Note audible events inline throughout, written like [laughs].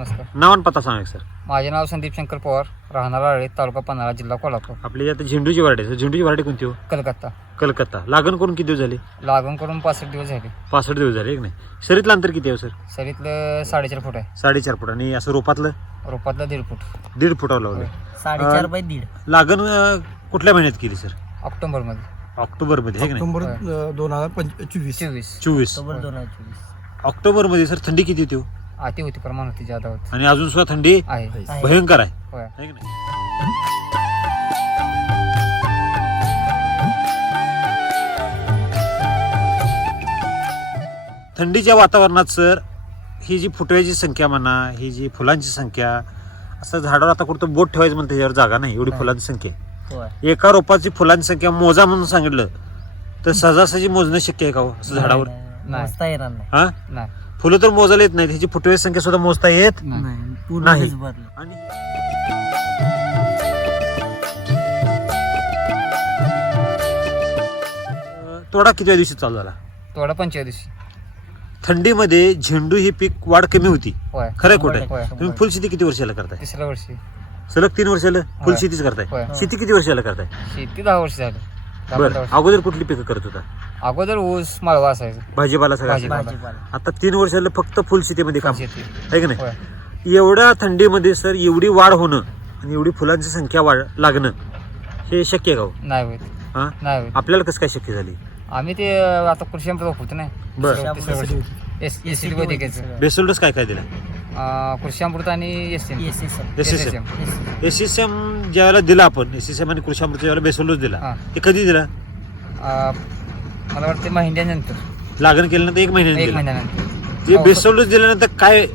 नमस्कार. नाव आणि पत्ता सांगा सर. माझे नाव संदीप शंकर पवार राहणार आळे तालुका पन्हाळा जिल्हा कोल्हापूर. आपली आता झेंडूची व्हरायटी आहे झेंडूची व्हरायटी कोणती हो? कलकत्ता. कलकत्ता. लागण करून किती दिवस झाले? लागून करून पासष्ट दिवस झाले. पासष्ट दिवस झाले एक नाही. शरीरातलं अंतर किती आहे हो, सर? सरीतलं साडेचार फूट आहे. साडेचार फूट. आणि असं रोपातलं? रोपातलं दीड फूट. दीड फुटावर लावलं साडेचार बाय दीड. लागण अं, कुठल्या महिन्यात केली सर? ऑक्टोबरमध्ये. ऑक्टोबरमध्ये आहे नाही. ऑक्टोबर अं, दोन हजार पंच चोवीस. चोवीस. चोवीस. ऑक्टोबर दोन हजार चोवीस. ऑक्टोबरमध्ये सर थंडी किती होती हो? अति होती प्रमाण होती जादा होती. आणि अजून सुद्धा थंडी? आहे. आहे. भयंकर आहे. होय. आहे की नाही? थंडीच्या वातावरणात सर ही जी फुटव्याची संख्या म्हणा ही जी फुलांची संख्या असं झाडावर आता कुठं बोट ठेवायचं म्हणतं त्याच्यावर जागा नाही एवढी फुलांची संख्या आहे. होय. एका रोपाची फुलांची संख्या मोजा म्हणून सांगितलं तर [laughs] सहजासहजी मोजणं शक्य आहे का हो असं झाडावर? नाही, नाही, नाही. मोजता येणार नाही. हा? नाही. फुलं तर मोजायला येत नाही त्याची फुटव्याची संख्या सुद्धा मोजता येत नाही. नाही. पूर्ण नाही. हेच भरलं. आणि अं, तोडा कितव्या दिवशी चालू झाला? थोडा पंचव्या दिवशी. थंडीमध्ये झेंडू ही पीक वाढ कमी होती. होय. खरंय कुठे? होय. तुम्ही फुलशेती किती वर्षाला करताय? तिसऱ्या वर्षी. सलग तीन वर्षाला फुलशेतीच करताय. होय. शेती किती वर्षाला करताय? शेती दहा वर्ष झाली. बरं. वर्ष. अगोदर कुठली पिकं करत होता? अगोदर ऊस माळवा असायचं. भाजीपाला सगळं? भाजीपाला. असायचं. भाजीपाला आता तीन वर्षाला फक्त फुलशेतीमध्ये काम. शेती आहे की नाही? एवढ्या थंडीमध्ये सर एवढी वाढ होणं आणि एवढी फुलांची संख्या वाढ लागणं हे शक्य आहे का हो? नाही होत. हा? नाही होत. आपल्याला कसं काय शक्य झाली? आम्ही ते आता कृषी अमृत वापरतो ना. बरं. वर्ष. एस वैद्यकीयचं बेसोल्डस काय काय दिला? अं, कृषी अमृत आणि S C S S S S M S S M ज्यावेळेला दिला आपण एस एस एम आणि कृषी अमृत ज्यावेळेला बेसोल्डस दिला हा. ते कधी दिला? मला वाटतं महिन्यानंतर. लागण केल्यानंतर एक महिन्याने एक दिला. महिन्यानंतर. ते हो, दिल्यानंतर काय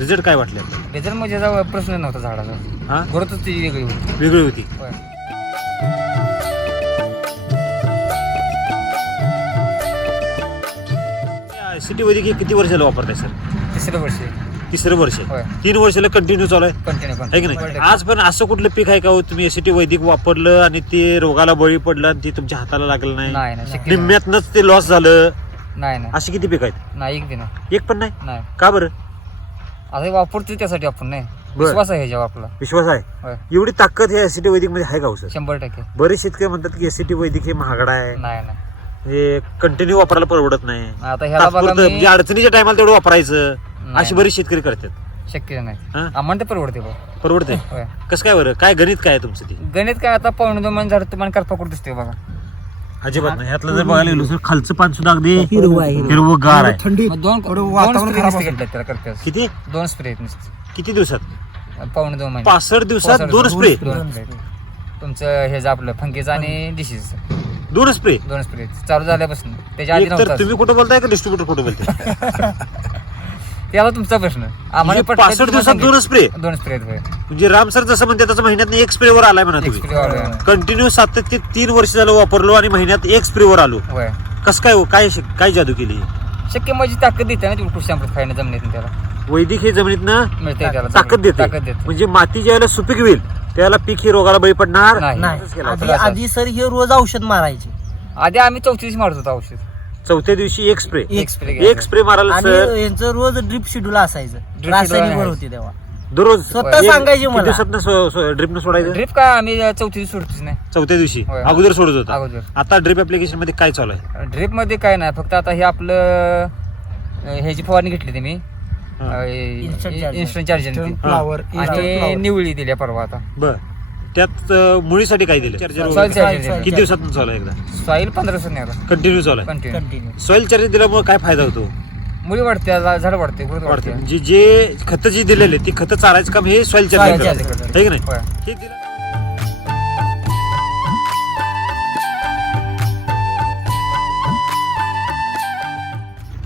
रिझल्ट काय वाटले? रिझल्ट म्हणजे त्याचा प्रश्न नव्हता झाडाचा. हा? ग्रोथच ती वेगळी होती. वेगळी होती. होय. सिटी वैद्यकीय किती वर्षाला वापरताय सर तिसरं वर्ष तिसरं वर्ष होय. तीन वर्षाला कंटिन्यू चालू आहे? कंटिन्यू आहे की नाही? आज पण असं कुठलं पीक आहे का हो? तुम्ही एसीटी वैदिक वापरलं आणि ते रोगाला बळी पडलं आणि ते तुमच्या हाताला लागलं नाही? नाही नाही शक्य नाही. निम्म्यातनच ते लॉस झालं. नाही नाही. अशी किती पीक आहेत? नाही एक दिन एक पण नाही? नाही. का बरं? आता हे वापरतो त्यासाठी आपण नाही. बरं. विश्वास आहे ह्याच्यावर आपला. विश्वास आहे? होय. एवढी ताकद हे एसीटी वैदिकमध्ये आहे का हो सर? शंभर टक्के. बरेच शेतकरी म्हणतात की एसीटी वैदिक हे महागडा आहे. नाही नाही. हे कंटिन्यू वापरायला परवडत नाही. आता ह्याला बघा तात्पुरतं मी म्हणजे अडचणीच्या टायमाला तेवढं वापरायचं. अशी बरीच शेतकरी करतात. शक्य नाही. हा? आम्हाला ते परवडते बघ. परवडते? होय. कसं काय बरं? काय गणित काय आहे तुमचं ते? गणित काय आता पावणे दोन महिने झालं तुम्हाला करपा कुठं दिसते बघा. अजिबात नाही. ह्यातलं जर बघायला गेलो तर खालचं पान सुद्धा अगदी हिरवं आहे, हिरवं. हिरवं गार आहे. थंडी. मग दोन वातावरण स्प्रे खराब नुसते त्याला करते किती? दोन स्प्रे नुसते. किती दिवसात? पावणे दोन महिने. पासष्ट दिवसात दोन स्प्रे? दोन तुमचं हे जे आपलं फंकीचं आणि डिशीज दोन स्प्रे? दोन स्प्रे चालू झाल्यापासून. त्याच्या आधी एक तर नव्हता तुम्ही कुठं बोलताय का डिस्ट्रीब्युटर कुठं बोलताय? [laughs] त्याला तुमचा प्रश्न. आम्हाला म्हणजे पटलं पासष्ट तुम्हाला दिवसात दोन स्प्रे. दोन स्प्रे. म्हणजे राम सर जसं म्हणते तसं महिन्यात एक स्प्रे वर आलाय म्हणा तुम्ही. कंटिन्यू सातत्य तीन वर्ष झालं वापरलो आणि महिन्यात एक स्प्रे वर आलो. होय. कसं काय हो? काय काय जादू केली? शक्य माझी ताकद देते ना तुम्ही कृषी अमृत खायला जमण्यात त्याला. वैदिक हे जमिनीतनं मिळते त्याला ताकद देते. ताकद देते. म्हणजे माती ज्यावेळेला सुपीक होईल त्यावेळेला पीक ही रोगाला बळी पडणार. नाही. नाही. असंच केलं आधी. आधी सर हे रोज औषध मारायचे. आधी आम्ही चौतीस मारत होतो औषध. चौथ्या दिवशी एक स्प्रे एक स्प्रे एक स्प्रे मारायला आणि सर यांचं रोज ड्रिप शेड्यूल असायचं. Schedule रासायनिक वर. होती तेव्हा. दररोज. स्वतः एक- सांगायचे किती मला. दिवसात ड्रिपनं सोडायचं? ड्रिप काय आम्ही चौतीस सोडतोच नाही. चौथ्या दिवशी. होय. अगोदर सोडत होता. अगोदर. आता ड्रिप ऍप्लिकेशनमध्ये काय चालू आहे? ड्रिपमध्ये काय नाही. फक्त आता हे आपलं अं, ह्याची फवारणी घेतली ती मी हा. इन्स्टंट चार्जर फ्लावर आणि निवळी दिल्या परवा आता. बर. त्यात अं, मुळीसाठी काय दिलं? किती दिवसातून चालू आहे एकदा? सॉइल पंधरा कंटिन्यू चालू आहे. कंटिन्यू कंटिन्यू सॉइल चार्जर दिल्यामुळे काय फायदा होतो? मुली वाढते झा- झाड वाढते ग्रोथ वाढते. वाढते. म्हणजे जे खतं जी दिलेले ती खतं चारायचं काम हे सॉइल Soil चार्जर charger करतं. करतं. है की नाही. हे दिलं.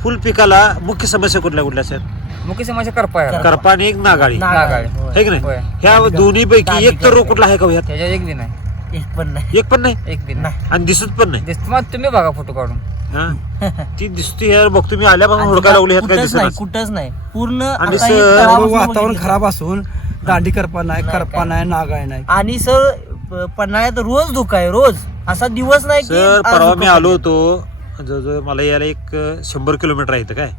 फुल पिकाला मुख्य समस्या कुठल्या कुठल्या सर? मुख्य समस्या करपा आहे करपा. आणि एक नागाळी. होय. है की नाही होय. दोन्ही पैकी एक तर रोग कुठला आहे का हो ह्यात त्याच्या एक दिन आहे एक पण नाही एक पण नाही एक दिन नाही. आणि दिसत पण नाही दिसत मग तुम्ही बघा फोटो काढून हा? [laughs] ती दिसते यार बघतो मी आल्यापासून हुडकायला लागली ह्यात काय कुठंच नाही दिसत कुठंच नाही पूर्ण आणि आता सर, तलावापासून वातावरण बघितलं. खराब असून दांडी करपा नाही करपा काय. नाही नागाय नाही आणि सर पन्हाळ्यात रोज धुका आहे रोज असा दिवस नाही की सर आज परवा धुकं मी आलो. होतो जवळजवळ मला यायला एक अं, शंभर किलोमीटर आहे इथं काय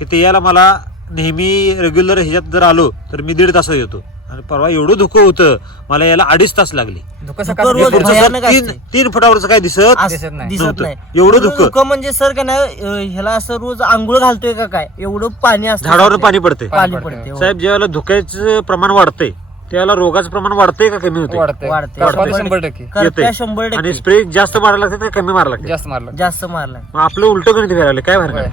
इथे यायला मला नेहमी रेग्युलर ह्याच्यात जर आलो तर मी दीड तासात येतो आणि परवा एवढं धुकं होतं मला याला अडीच तास लागले भयानक तीन फुटावरचं काय दिसत दिसत नाही. दिसत नव्हतं. नाही एवढं धुकं. म्हणजे सर का नाही ह्याला असं रोज आंघोळ घालतोय का काय एवढं पाणी असतं झाडावर. पाणी पडते. हो. साहेब ज्यावेळेला धुक्याचं प्रमाण वाढतंय त्यावेळेला रोगाचं प्रमाण वाढतंय का कमी होते. शंभर टक्के आणि स्प्रे जास्त मारायला लागते का कमी मारायला लागते जास्त मारला जास्त मारलाय मग आपलं उलट गणित फिरायला. काय. भरणार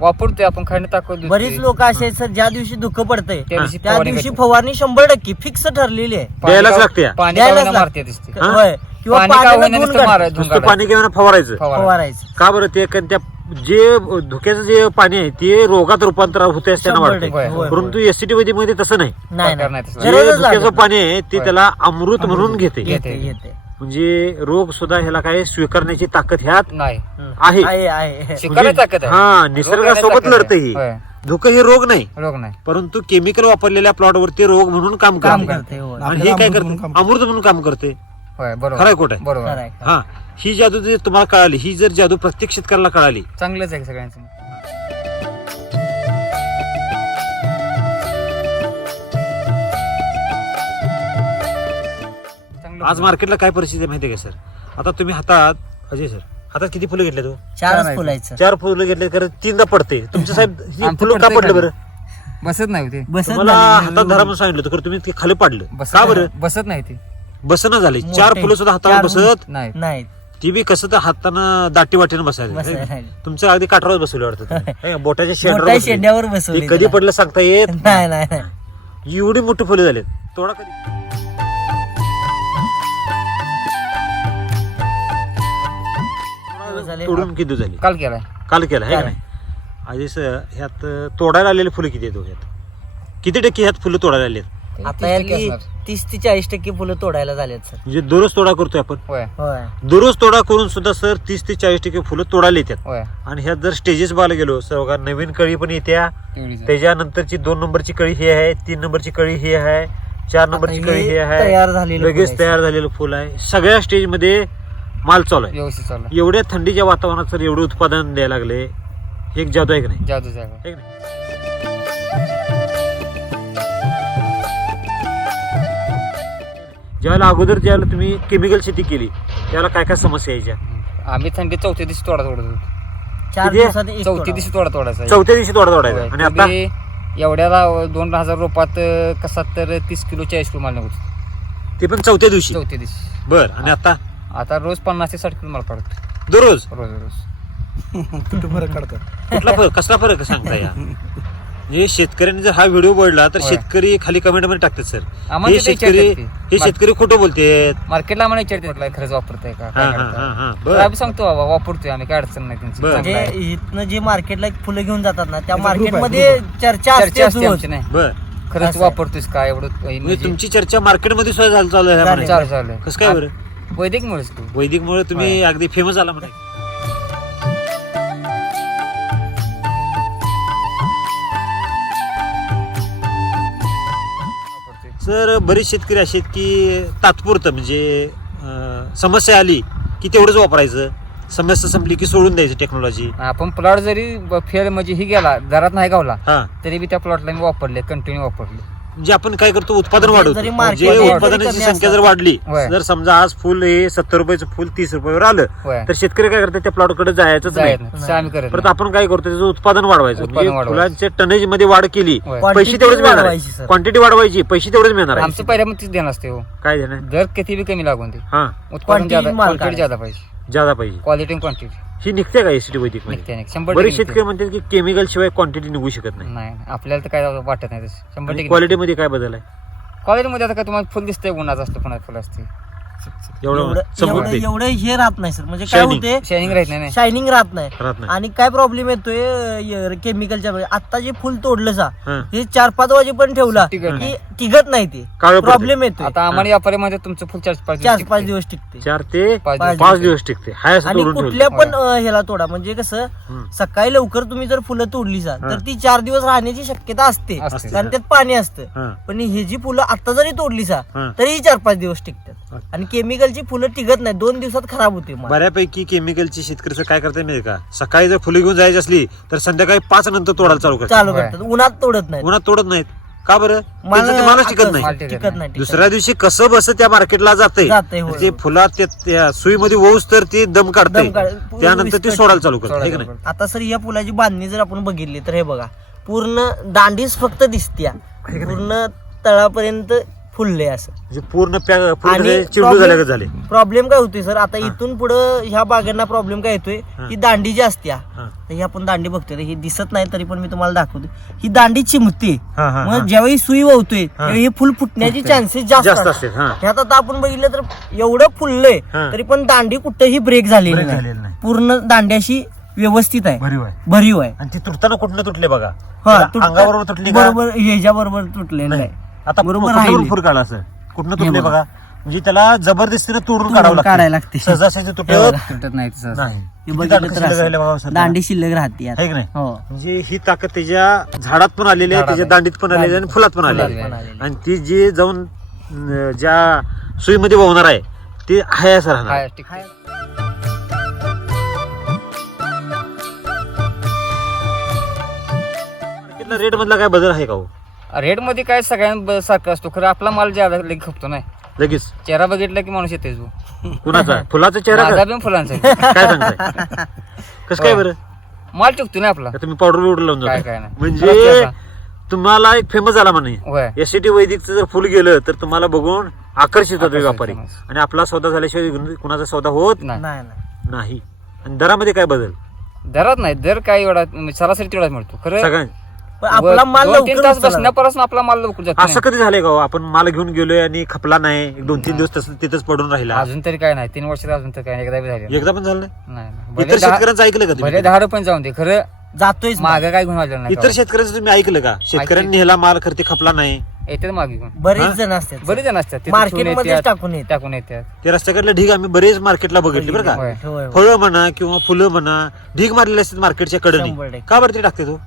वापरतोय आपण खाणे ताकद देतोय. बरीच लोक असे आहेत सर ज्या दिवशी धुकं पडतंय त्या दिवशी त्या फवारणी दिवशी करते. फवारणी शंभर टक्के फिक्स ठरलेली आहे पाणी द्यायलाच का- लागते. पाणी द्यायलाच गावाला लागते. मारते दिसते हा? होय किंवा पाणी का पाण्याला होईना धुवून नुसतं मारा- काढ- धुवून नुसतं पाणी घेऊन फवारायचं फवारा. फवारायचं का बरं ते कारण त्या जे धुक्याचं जे पाणी आहे ते रोगात रूपांतर होते असं त्यांना शंभर वाटतंय टक्के. होय, परंतु एसटी मध्ये मध्ये तसं नाही नाही प्रकार नाही नाही तसला. जे गरजच धुक्याचं लागत पाणी आहे ते. त्याला अमृत म्हणून घेते घेते घेते म्हणजे रोग सुद्धा ह्याला काय स्वीकारण्याची ताकद ह्यात नाही. आहे. आहे आहे. शिकायला ताकद आहे. हा रोग निसर्गासोबत लढते. ही. होय. धुकं हे रोग नाही. रोग नाही. परंतु केमिकल वापरलेल्या प्लॉट वरती रोग म्हणून काम काम करते. करते होय. आणि हे आपल्याला काय अमृत म्हणून करते काम अमृत म्हणून काम करते. होय बरोबर. खरंय खोटं आहे? बरोबर. खरं आहे. हा ही जादू जर तुम्हाला कळाली ही जर जादू प्रत्येक शेतकऱ्याला कळाली चांगलंच आहे सगळ्यांचं. आज मार्केटला काय परिस्थिती आहे माहिती आहे का सर? आता तुम्ही हातात अजय सर हातात किती फुलं घेतले तू? चारच फुलायचं चार फुलं घेतले कारण तीनदा पडते. तुमच्या साहेब [laughs] ही आमचं फुलं का पडतंय पडलं. बरं? बसत नाही ते. बसत नाही. हातात धरा म्हणून सांगितलं होतं, खरं तुम्ही ते खाली पाडलं. बसत का नाही. बरं? बसत नाही ते. बसना झाले. चार फुलं सुद्धा हाताला चार बसत? नाही. नाही. ती बी कसं तर हातानं दाटी वाटीनं बसायला बसायचं नाही. तुमचं अगदी काठावर बसवलं वाटतं. [laughs] हे, बोटाच्या शेंडावर मोठ्या बसवलं. शेंड्यावर ते कधी त्याला. पडलं सांगता येत [laughs] नाही नाही नाही. एवढी मोठी फुलं झालेत. तोडा कधी? झाले. तोडून किती झाली? काल केलाय. काल केला आहे का काल. नाही? ह्यात तोडायला आलेले फुलं किती आहेत हो ह्यात? किती टक्के ह्यात फुलं तोडायला आलेत ते आता तीस टक्के यातली असणार. तीस ते चाळीस टक्के फुलं तोडायला झालेत सर. म्हणजे दररोज तोडा करतोय आपण? होय. होय. दररोज तोडा करून सुद्धा सर तीस ते चाळीस टक्के फुलं तोडायला येतात. होय. आणि ह्यात जर स्टेजेस बघायला गेलो सर बघा नवीन कळी पण येत्या. तेवढीच आहे. त्याच्यानंतरची दोन नंबरची कळी ही आहे तीन नंबरची कळी ही आहे चार नंबरची कळी ही आहे. तयार झालेलं फुल लगेच आहे, तयार झालेलं फुल आहे. सगळ्या स्टेजमध्ये माल चालू आहे. व्यवस्थित चालू एवढ्या थंडीच्या वातावरणात सर एवढं उत्पादन द्यायला लागले हे एक जादू आहे की नाही? जादू जागा है की नाही? ज्यावेळेला अगोदर ज्यावेळेला तुम्ही केमिकल शेती केली त्यावेळेला काय काय समस्या यायच्या? आम्ही थंडी चौथ्या दिवशी तोडा तोडत होतो. चार किती? दिवसात एक चौथ्या. दिवशी तोडा तोडायचा चौथ्या दिवशी तोडा तोडायचा. होय. आणि आता? कधी एवढ्याला दोन हजार रोपात अं, कसा तर तीस किलो चाळीस किलो माल निघतो. ते पण चौथ्या दिवशी? चौथ्या दिवशी. बर आणि आता? आता रोज पन्नास ते साठ किलो माल पडतो. दररोज? रोज रोज. [laughs] कुठे फरक काढतात कुठला फरक? कसला फरक आहे सांगता या? म्हणजे शेतकऱ्यांनी जर हा व्हिडिओ बघला तर होय. शेतकरी खाली कमेंटमध्ये टाकतात सर. आम्हाला हे शेतकरी विचारतात हे शेतकरी खोटं बोलतेत. मार्केटला आम्हाला विचारते म्हटलं, खरंच वापरताय का? हा काय हा हा करताय? हा तर बर. आम्ही सांगतो बाबा वापरतोय आम्ही काय अडचण नाही त्यांची. बरं. चांगलं म्हणजे आहे. इथनं जे मार्केटला फुलं घेऊन जातात ना त्या त्याचा group आहे, मार्केटमध्ये चर्चा चर्चा असते असते रोज. आमची नाही. बर. खरंच असं आहे. वापरतोयस का? एवढं म्हणजे म्हणजे तुमची चर्चा मार्केटमध्ये सुद्धा झाली चालू आहे चालू आहे. कसं काय बरं? वैदिक मुळेच तू. वैदिक मुळे तुम्ही. अगदी फेमस आला म्हणा. सर बरेच शेतकरी असे आहेत की तात्पुरतं म्हणजे अं, समस्या आली की तेवढंच वापरायचं. समस्या संपली की सोडून द्यायचं टेक्नॉलॉजी आपण प्लॉट जरी फेल म्हणजे ही गेला दरात नाही गावला हा. तरी बी त्या प्लॉटला मी वापरले कंटिन्यू वापरले. म्हणजे आपण काय करतो उत्पादन म्हणजे वाढवतो. जरी म्हणजे उत्पादनाची कमी संख्या जर असलं- वाढली होय. जर समजा आज फुल हे सत्तर रुपयाचं फुल तीस रुपयावर आलं तर शेतकरी काय करतात त्या प्लॉटकडे जायचंच नाही. आम्ही करत परत नाही. आपण काय करतो त्याचं उत्पादन वाढवायचं. उत्पादन म्हणजे वाढवायचं. फुलांच्या टनेजमध्ये वाढ केली होय. पैसे Quantity तेवढेच मिळणार वाढवायची, sir. क्वांटिटी वाढवायची पैसे तेवढेच मिळणार आहे आमचं पहिल्यामध्ये देणं असते हो. काय देणार दर किती बी कमी लागून दे. हा. उत्पादन Quantity ज्यादा माल क्वालिटी काढायचं. ज्यादा पाहिजे. ज्यादा पाहिजे. क्वालिटी क्वांटिटी ही निघते का एसटी वैदिकमध्ये निघते नाही शंभर बरेच शेतकरी निघते. म्हणतात की केमिकल शिवाय क्वांटिटी निघू शकत नाही. आपल्याला तर काय वाटत नाही तसं. शंभर टक्के क्वालिटी मध्ये काय बदल आहे? क्वालिटी मध्ये आता काय तुम्हाला फुल दिसतंय उन्हाचं असतं पुन्हा फुल असते एवढं हे राहत नाही सर म्हणजे काय Shining. होते शायनिंग राहत नाही. शायनिंग राहत नाही राहत नाही आणि काय प्रॉब्लेम येतोय केमिकलच्या आता जे फुल तोडलं सा हा. हे चार पाच वाजेपर्यंत ठेवला टिकत की नाही. टिकत नाही ते काळं पडते. प्रॉब्लेम येतोय आता आम्हाला व्यापारी मध्ये तुमचं फुल चार पाच चार दिवस पाच टिकते. दिवस टिकते चार ते पाच दिवस टिकते हाय असं आणि तोडून कुठल्या ठेवलं पण अं, ह्याला तोडा म्हणजे कसं. सकाळी लवकर तुम्ही जर फुलं तोडली सा हा. तर ती चार दिवस राहण्याची शक्यता असते असते. कारण त्यात पाणी असतं हा. पण ही जी फुलं आता जरी तोडली सा हा. तरी चार पाच दिवस टिकतात आणि केमिकलची फुलं टिकत नाही. दोन दिवसात खराब होते. बऱ्यापैकी केमिकलची शेतकरीचं काय करता माहिती का? सकाळी जर फुलं घेऊन जायची असली तर संध्याकाळी पाच नंतर तोडायला चालू करतात. चालू. करतात. उन्हात तोडत नाही उन्हात तोडत नाहीत. का बरं? त्यांचं ते टिकत नाही. माल टिकत नाही. टिकत दुसऱ्या दिवशी कसं बस त्या मार्केटला जाते जातंय, होय. ते फुलात ते- त्या सुईमध्ये वळूस तर ते दम काढते दम काढ- पूर्ण त्यानंतर ते. सोडायला चालू करते हे का नाही? आता सर या पुलाची बांधणी जर आपण बघितली तर हे बघा. पूर्ण दांडीच फक्त दिसत्या. पूर्ण तळापर्यंत फुलले असं. म्हणजे पूर्ण आणि झाल्यागत झाले. प्रॉब्लेम काय होतोय सर? आता इथून पुढे ह्या बागांना प्रॉब्लेम काय येतोय? हा. ही दांडी जी असत्या हा. तर ही आपण दांडी बघतोय. ही दिसत नाही तरी पण मी तुम्हाला दाखवतो ही दांडी चिमते हा, हा, हा. मग ज्यावेळी सुई ववतोय त्यावेळी हे फुल फुटण्याची चान्सेस जास्त जास्त असतात. असते हा. ह्यात आता आपण बघितलं तर एवढं फुललंय हा. तरी पण दांडी कुठेही ब्रेक झालेली Break नाही. झालेली नाही. पूर्ण दांड्याशी व्यवस्थित आहे. भरीव आहे. भरीव आहे. आणि ती तुटताना कुठनं तुटले बघा? हा त्याला तुटत- अंगाबरोबर तुटली का? बरोबर ह्याच्या बरोबर तुटले नाही. नाही आता बरोबर राहिली. फुर काढा असं कुठनं तुटले बघा. बघा म्हणजे त्याला जबरदस्तीनं तोडून तोडून काढावं काढायला लागतं. सहजासहजी हे तुटत नाही तसं नाही हे किती बघितलं दांडकं तर शिल्लक असं. राहिले बघा सर. दांडी शिल्लक राहते यात. है की नाही हो म्हणजे ही ताकद त्याच्या झाडात पण आलेली आहे त्याच्या. दांडीत पण आलेली आहे आणि फुलात पण आलेली आहे. आणि ती जी जाऊन अं, ज्या सुईमध्ये वाहणार आहे ते आहे असं राहणार हाय, टिकते. मार्केटला रेट मधला काय बदल आहे का हो रेटमध्ये काय सगळ्यांना सारखं असतो. खरं आपला माल ज्यादा लगे खपतो नाही. लगेच. चेहरा बघितला की माणूस येते जो. कुणाचा फुलाचा चेहरा माझा का? पण फुलांचा आहे. [laughs] काय सांगताय? कसं काय बरं? माल टिकतो ना आपला. का तुम्ही पावडर बिवडर लावून काय जाता काय नाही. म्हणजे तुम्हाला एक फेमस झाला म्हणे. होय. एसटी वैदिकचं जर फुल गेलं तर तुम्हाला बघून आकर्षित होतो आकर्षित व्यापारी. आणि आपला सौदा झाल्याशिवाय कुणाचा सौदा होत नाही. नाही नाही. नाही. आणि दरामध्ये काय बदल? दरात नाही. दर काय एवढा म्हणजे सरासरी तेवढाच मिळतो. खरं सगळ्यां पण आपला माल दोन तीन लवकर तास उचलला. बसण्यापासून आपला माल लवकर जातो असं कधी झालंय का हो? आपण माल घेऊन गेलोय आणि खपला नाही. एक दोन तीन दिवस तसं तिथंच पडून राहिला. अजून तरी काय नाही. तीन वर्षात अजून तर काय एकदा बी झाले. एकदा पण झालं नाही? नाही, नाही. इतर दहा- शेतकऱ्यांचं ऐकलं का भले तुम्ही दहा रुपये जाऊन दे. खरं जातोयच माल. मागं काय घेऊन आलेलं नाही इतर शेतकऱ्यांचं तुम्ही ऐकलं का? शेतकऱ्यांनी ह्याला माल खरं ते खपला नाही. येतात मागे घेऊन. बरेच हा? जण असतात. बरेच जण असतात. ते मार्केटमध्ये तिथून येतात, टाकून येत टाकून येतात. ते रस्त्याकडलं ढीग आम्ही बरेच मार्केटला बघितले बरं का? होय. होय, होय. फळं म्हणा किंवा फुलं म्हणा ढीग मारलेले असतात मार्केटच्या शंभरकडे टक्के. का बरं ते टाकते तो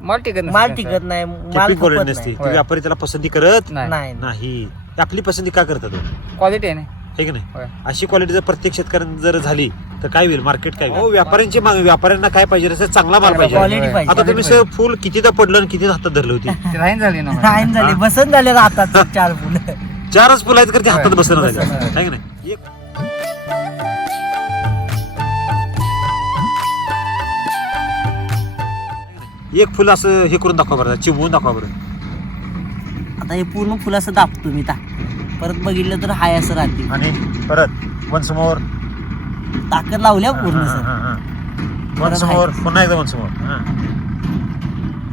माल टिकत नसतं माल. टिकत नाही माल केपिंग क्वालिटी खपत नसते. नाही. ते होय. व्यापारी त्याला पसंती करत नाही. नाही. नाही. ते आपली पसंती का करतात हो? क्वालिटी आहे ना. है की नाही? होय. अशी क्वालिटी जर प्रत्येक शेतकऱ्यांना जर झाली तर काय होईल? मार्केट काय होईल? व्यापाऱ्यांची मागणी व्यापाऱ्यांना काय पाहिजे असं चांगला माल पाहिजे. क्वालिटी पाहिजे. आता तुम्ही सर फुल कितीदा पडलं आणि किती हातात धरलं होती? [laughs] ते राहीन झाली ना. झाले. बसन झाले हातात चार फुलं. [laughs] चारच फुलं आहेत तर ते हातात. है की नाही? एक फुल असं हे करून दाखवा बरं चिमवून दाखवा बरं. आता हे पूर्ण फुल असं दाबतो मी ता. परत बघितलं तर हाय असं राहते. आणि परत वन समोर. ताकद लावल्या पूर्ण सर. वन परत समोर पुन्हा एकदा वन समोर. हा.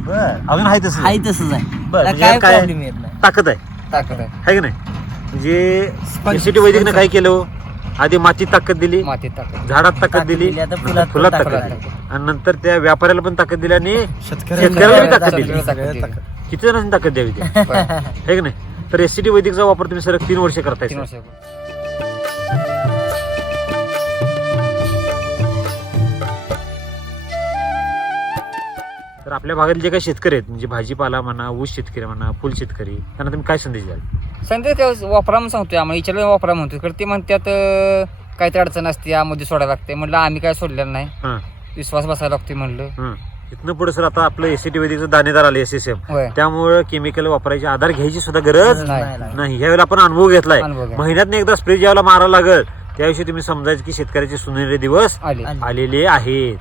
बर. अजून आहे. तसं हाय तसंच आहे. बरं, त्याला म्हणजे काय काय- प्रॉब्लेम येत नाही. ताकद आहे. ताकद आहे. है की नाही? म्हणजे वैदिकनं काय केलं हो? आधी मातीत ताकद दिली मातीत ताकद. झाडात ताकद दिली दिली, आता नंतर फुलात ताकद ताकद दिली. आणि नंतर त्या व्यापाऱ्याला पण ताकद दिली आणि शेतकऱ्याला बी ताकद दिली. दिली, ताकद दिली. किती जणांनी ताकद द्यावी ती. [laughs] है की नाही? तर एसीटी वैदिकचा वापर तुम्ही सर तीन वर्ष करताय तीन सर. वर्ष तर आपल्या भागातले जे काही शेतकरी आहेत म्हणजे भाजीपाला म्हणा ऊस शेतकरी म्हणा फुल शेतकरी त्यांना तुम्ही काय संदेश द्याल? संदेश काय वापरा म्हणून सांगतोय आम्हाला विचारलं वापरा म्हणतोय. कारण ते म्हणतात काहीतरी अडचण असते यामध्ये सोडायला लागते म्हटलं आम्ही काय सोडलेलं नाही. हा. विश्वास बसायला लागतोय म्हणलं. हं. इथनं पुढे सर आता आपलं एसीटी वैदिकचं दाणेदार आले एस एस एम होय. त्यामुळे केमिकल वापरायची आधार घ्यायची सुद्धा गरज नाही. नाही, यावेळेला आपण अनुभव घेतलाय. अनुभव. महिन्यात एकदा स्प्रे ज्यावेळेला मारायला लागल त्याविषयी तुम्ही समजायचं की शेतकऱ्याचे सुनेरी दिवस आले. आले. आलेले आहेत.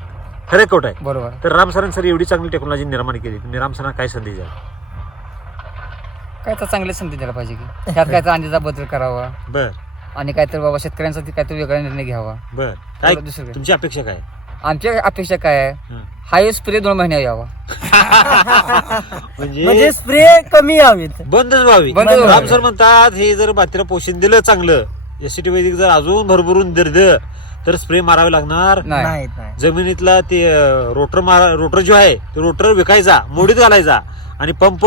खरं खोट आहे? बरोबर. तर राम सरांनी सर एवढी चांगली टेक्नॉलॉजी निर्माण केली. तुम्ही राम सरांना काय संदेश द्याल? काय तर चांगले संधी द्यायला पाहिजे की. त्यात काय तर अंदाजा बदल करावा. बर. आणि काहीतरी बाबा शेतकऱ्यांसाठी काहीतरी वेगळा निर्णय घ्यावा. बर. काय दुसरं काय? तुमची अपेक्षा काय? आमच्या अपेक्षा काय आहे? हं. हा स्प्रे दोन महिने यावा. [laughs] म्हणजे म्हणजे स्प्रे कमी यावेत. बंदच व्हावी. बंदच व्हावी. राम सर म्हणतात हे जर बातीला पोषण दिलं चांगलं एसीटी वैदिक जर अजून भरभरून दिलं तर स्प्रे मारावे लागणार? नाही. नाही नाही. जमिनीतला ते रोटर मारा रोटर जो आहे ते रोटर विकायचा मोडीत घालायचा. आणि पंप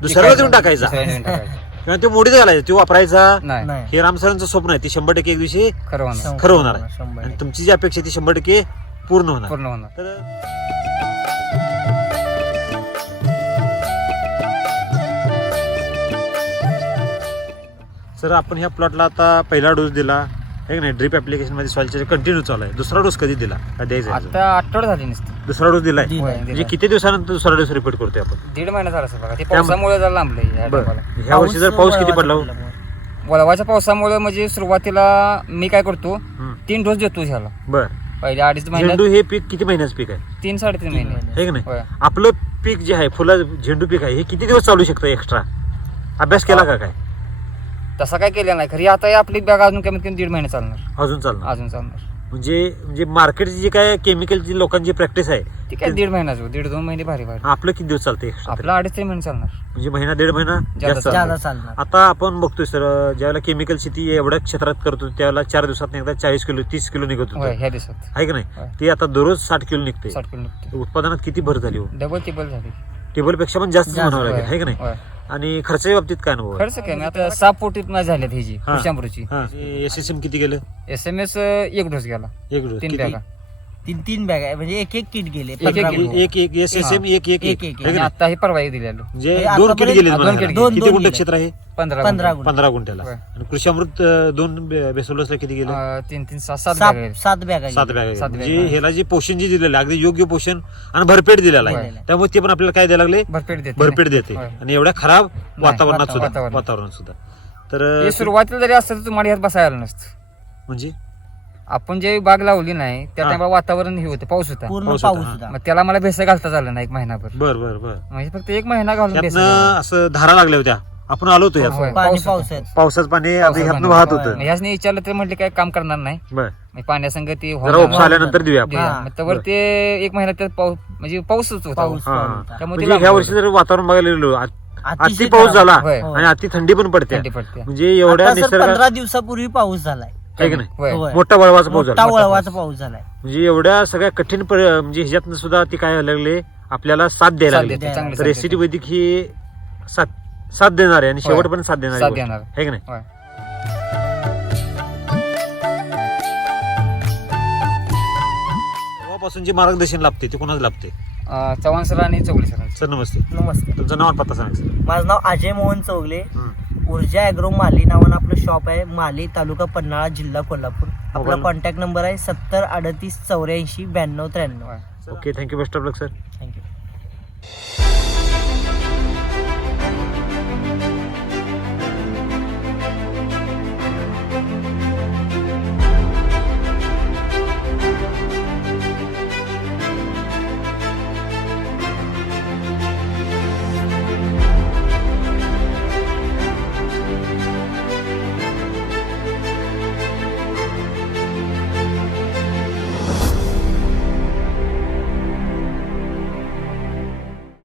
दुसऱ्याला देऊन टाकायचा. दुसऱ्याला देऊन टाकायचा. किंवा ते मोडीत घालायचा तो वापरायचा. नाही. नाही. हे राम सरांचं स्वप्न आहे ते शंभर टक्के एक दिवशी खरं होणार. शंभर- खरं होणार आहे. शंभर आणि. तुमची जी अपेक्षा आहे ती शंभर टक्के पूर्ण होणार. पूर्ण होणार. तर सर आपण ह्या प्लॉटला आता पहिला डोस दिला. आहे नाही? ड्रिप ऍप्लिकेशनमध्ये सॉइलचे कंटिन्यू चालू आहे. दुसरा डोस कधी दिला? का द्यायचा आहे अजून? आता आठवडे झाली नसते. दुसरा डोस दिलाय? म्हणजे. किती दिवसानंतर दुसरा डोस रिपीट करतोय आपण? दीड महिना झाला असं बघा. ते त्यामुळे- पावसामुळे जरा या बरं. ह्या वर्षी जर पाऊस किती पडला हो? वळवाच्या पावसामुळे म्हणजे सुरुवातीला मी काय करतो हम्म. तीन डोस देतो ह्याला. बर. पहिले अडीच महिन्यात झेंडू हे पीक किती महिन्याचं पीक आहे? तीन साडेतीन महिने. हे की नाही? होय. आपलं पीक जे आहे फुला झेंडू पीक आहे हे किती दिवस चालू शकतं एक्स्ट्रा अभ्यास केला का काय? तसा काय केलं नाही. खरी आता ही आपली बॅग अजून कमीत कमी दीड महिने चालणार. अजून चालणार. अजून चालणार. म्हणजे म्हणजे मार्केटची जी काय केमिकलची लोकांची प्रॅक्टिस आहे ती काय दीड महिन्याचं दीड दोन महिने भारी भारी. आपलं किती दिवस चालतं आपला अडीच तीन महिने चालणार. म्हणजे महिना दीड महिना जास्त ज्यादा. चालणार. आता आपण बघतोय सर ज्यावेळेला केमिकल शेती एवढ्या क्षेत्रात करतो त्यावेळेला चार दिवसात एकदा चाळीस किलो तीस किलो निघत होय दिवसात. आहे की होय. नाही ते आता दररोज साठ किलो निघते. साठ किलो निघते. उत्पादनात किती भर झाली हो? डबल टिबल झाली. टेबलपेक्षा पण जास्त जास्त, म्हणावं लागेल. होय, आहे की नाही? होय. आणि खर्चाच्या बाबतीत काय अनुभव? खर्च काय नाही आता सहा पोटीत नाही झाल्यात ही जी हा. शंभरची एस एस एम किती गेलं एस एम एस एक डोस गेला एक डोस तीन किती? बॅगा तीन तीन बॅग आहे म्हणजे एक एक किट गेले एक पंधरा. एक एक एस एस एम एक एक एक- आणि? आता ही परवा एक दिलेलो म्हणजे हे दोन किट आतापर्यंत- गेले दोन kit दोन- किती दोन गुंठ गेले. क्षेत्र आहे पंधरा पंधरा गुंठे. गुंठे. पंधरा गुंठ्याला होय. आणि कृषी अमृत अं, दोन बे- बेसोलसला किती गेलं अं, तीन तीन सात सात सात बॅगा सात बॅग सात बॅग सात म्हणजे. ह्याला जे पोषण जे दिलेलं आहे अगदी योग्य पोषण आणि भरपेट दिलेलं आहे. त्यामुळे ते पण आपल्याला काय द्यायला लागले भरपेट देते भरपेट देते होय. आणि एवढ्या खराब वातावरणात सुद्धा वातावरण. वातावरणात सुद्धा तर हे सुरुवातीला जरी असतं तर तुम्हाला ह्यात बसायला नसतं म्हणजे आपण जे बाग लावली नाही त्या हा. टायमाला वातावरण हे होतं पाऊस होता पूर्ण पाऊस पाऊस होता, होता मग त्याला मला भेसा घालता झालं नाही एक महिनाभर बर बर बर म्हणजे फक्त एक महिना घालून भेसा असं धारा लागल्या होत्या आपण आलो होतो होय. पाणी पाऊस होता. पावसाचं पाणी ह्यातनं. वाहत. होतं विचारलं तर म्हटलं काय काम करणार नाही बर मग पाण्यासंग ती जरा उपसा आल्यानंतर देऊया आपण हा. त्यावर ते एक महिना त्यात पाऊस म्हणजे पाऊसच होता पाऊस हा, पाऊस. होता. त्यामुळे ते म्हणजे ह्या वर्षी जर वातावरण बघायला गेलो आ- अतिशय अति पाऊस खराब. झाला होय. आणि अति थंडी पण पडते थंडी पडते म्हणजे एवढ्या आता सर निसर्गात पंधरा दिवसापूर्वी पाऊस झालाय आहे की नाही? होय. मोठा वळवाचा पाऊस मोठा झाला वळवाचा पाऊस. झालाय. म्हणजे एवढ्या सगळ्या कठीण पर- म्हणजे ह्याच्यातनं सुद्धा ती काय व्हायला लागले? आपल्याला साथ द्यायला साथ लागली. देते, चांगली तर साथ एसीटी. वैदिक ही साथ साथ देणार आहे आणि होय. शेवटपर्यंत साथ देणार साथ आहे देणार. आहे की नाही? होय. तेव्हापासून जे मार्गदर्शन लाभते ते कोणाला लाभते? अं, चव्हाण सर आणि चौगले सर सर नमस्ते. नमस्कार. तुमचं नाव आणि पत्ता सांगा सर. माझं नाव अजय मोहन चौगले. हं. ऊर्जा ॲग्रो माली नावानं आपलं शॉप आहे. माली तालुका पन्हाळा जिल्हा कोल्हापूर. आपला मोबाईल- कॉन्टॅक्ट नंबर आहे सत्तर अडतीस चौऱ्याऐंशी ब्याण्णव त्र्याण्णव. Okay thank you best of luck sir thank you